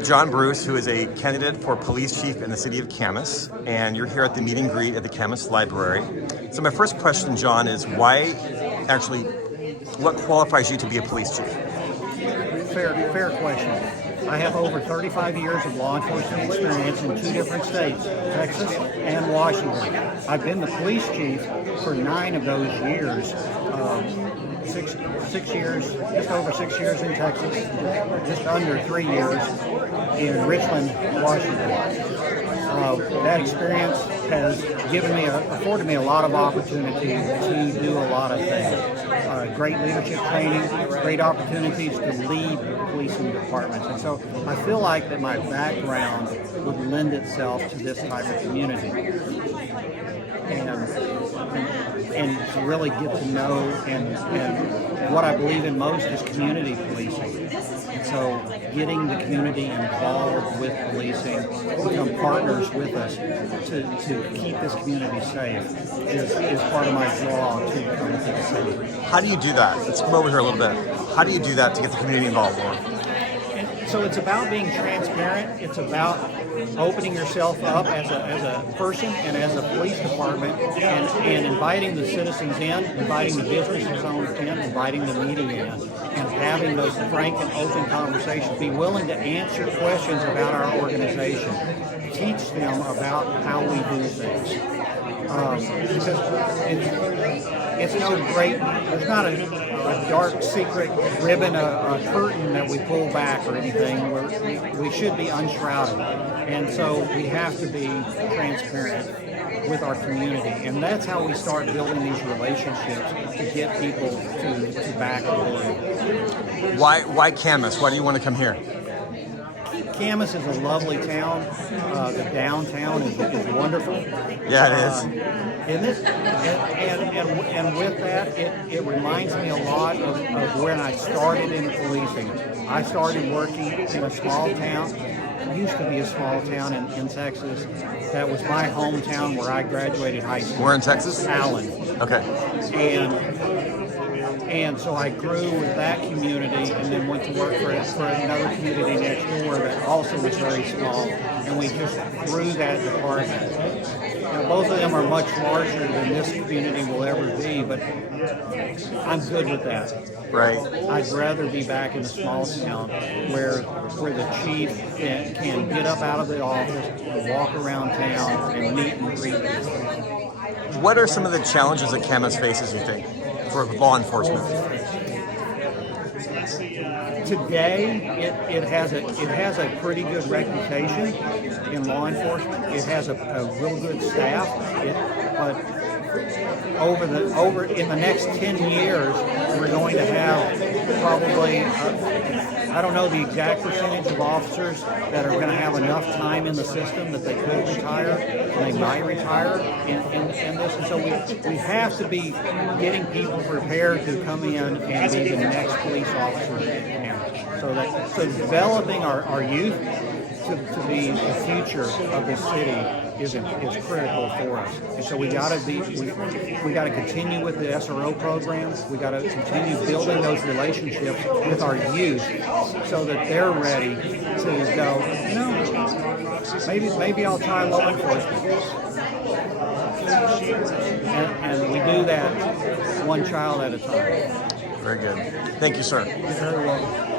with JohnBruce, who is a candidate for police chief in the city of Camas, and you're here at the meet and greet at the Camas Library. So my first question, John, is what qualifies you to be a police chief? Fair question. I have over 35 years of law enforcement experience in two different states, Texas and Washington. I've been the police chief for 9 of those years. 6 years, just over 6 years in Texas, just under 3 years in Richland, Washington. That experience has afforded me a lot of opportunity to do a lot of things. Great leadership training, great opportunities to lead policing departments. And so I feel like that my background would lend itself to this type of community. And to really get to know and what I believe in most is community policing. And so getting the community involved with policing, become partners with us to keep this community safe is part of my draw to come to the city. How do you do that? Let's come over here a little bit. How do you do that to get the community involved more? So it's about being transparent. It's about opening yourself up as a person and as a police department and inviting the citizens in, inviting the business owners in, inviting the media in, and having those frank and open conversations. Be willing to answer questions about our organization. Teach them about how we do things. Because it's no great, there's not a dark secret ribbon, a curtain that we pull back or anything. We should be unshrouded. And so we have to be transparent with our community. And that's how we start building these relationships to get people to back away. Why Camas? Why do you want to come here? Camas is a lovely town. The downtown is wonderful. Yeah, it is. And with that, it reminds me a lot of when I started in policing. I started working in a small town. It used to be a small town in Texas. That was my hometown where I graduated high school. Where in Texas? Allen. Okay. And so I grew with that community and then went to work for another community next door that also was very small. And we just grew that department. Now, both of them are much larger than this community will ever be, but I'm good with that. Right. I'd rather be back in a small town where the chief can get up out of the office and walk around town and meet and greet people. What are some of the challenges that Camas faces, you think, for law enforcement? Today, it has a pretty good reputation in law enforcement. It has a real good staff. But in the next 10 years, we're going to have probably I don't know the exact percentage of officers that are going to have enough time in the system that they could retire, and they might retire in this. And so we have to be getting people prepared to come in and be the next police officers in town. So developing our youth to be the future of this city is critical for us. And so we got to continue with the SRO programs. We got to continue building those relationships with our youth so that they're ready to go, maybe I'll try law enforcement. And we do that one child at a time. Very good. Thank you, sir. You're very welcome.